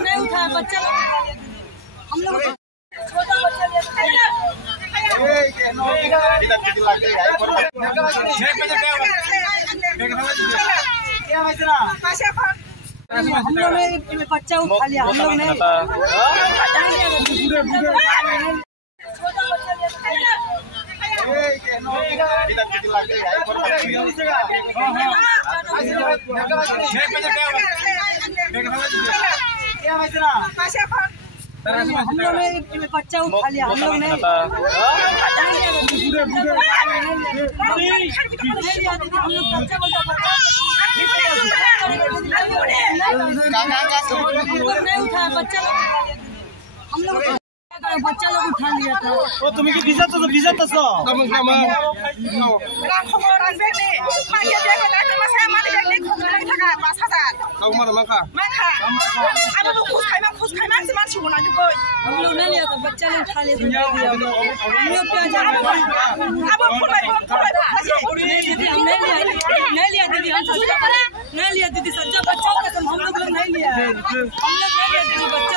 नहीं उठा बच्चा हम लोग छोटा बच्चा हम लोग ने बच्चा उठा लिया हम लोग ने हम लोग ने बच्चा उठा लिया हम लोग ने नहीं उठा बच्चा हम लोग बच्चा लोग उठा लिया था ओ तुम्ही की भिजत तसं हम लोग नहीं लिया था बच्चा लोग उठा लिया नहीं लिया दीदी हम नहीं लिया दीदी सच्चा बच्चा हम लोग नहीं लिया दीदी बच्चा